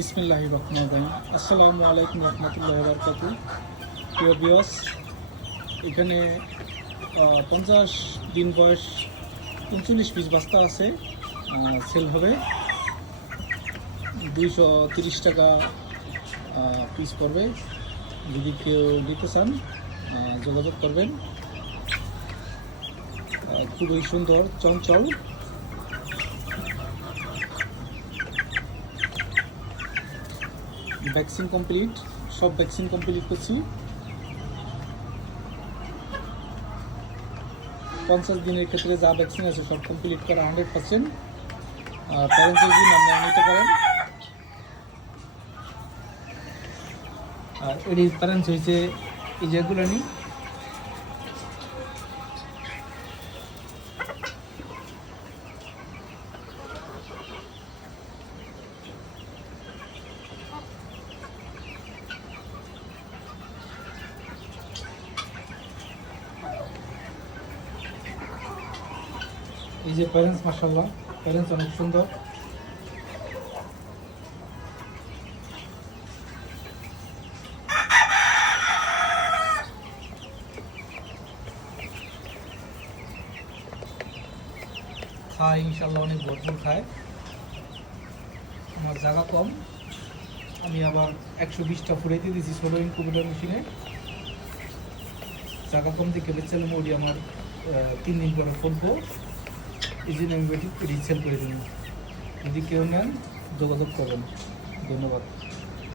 বিসমিল্লাহির রহমানির রহিম। আসসালামু আলাইকুম রহমতুল্লাহি ওয়া বারাকাতুহু। প্রিয় ভিউয়ার্স, এখানে 50 দিন বয়স 39 পিস বাস্তা আছে, সেল হবে 230 টাকা পিস পড়বে। যদি কেউ নিতে চান যোগাযোগ করবেন। খুবই সুন্দর, চঞ্চল। ভ্যাকসিন কমপ্লিট, সব ভ্যাকসিন কমপ্লিট করছি। 50 দিনের ক্ষেত্রে যা ভ্যাকসিন আছে সব কমপ্লিট করা 100%। প্যারেন্টস যদি আপনারা নিতে পারেন। আর এর প্যারেন্টস হয়েছে এই যেগুলো নিই। এই যে প্যারেন্টস, মাশাআল্লাহ, প্যারেন্টস অনেক সুন্দর। খায় ইনশাল্লাহ, অনেক ভরপুর খায়। আমার জায়গা কম, আমি আবার 120টা ফুরাইতে দিয়েছি 16 ইনকিউবেটর মেশিনে। জায়গা কম থেকে বেচালে মুড়ি আমার 3 দিন পরে ফুটবো, এই জন্য আমি রিসেল করে দিন। যদি কেউ নেন যোগাযোগ করবেন। ধন্যবাদ।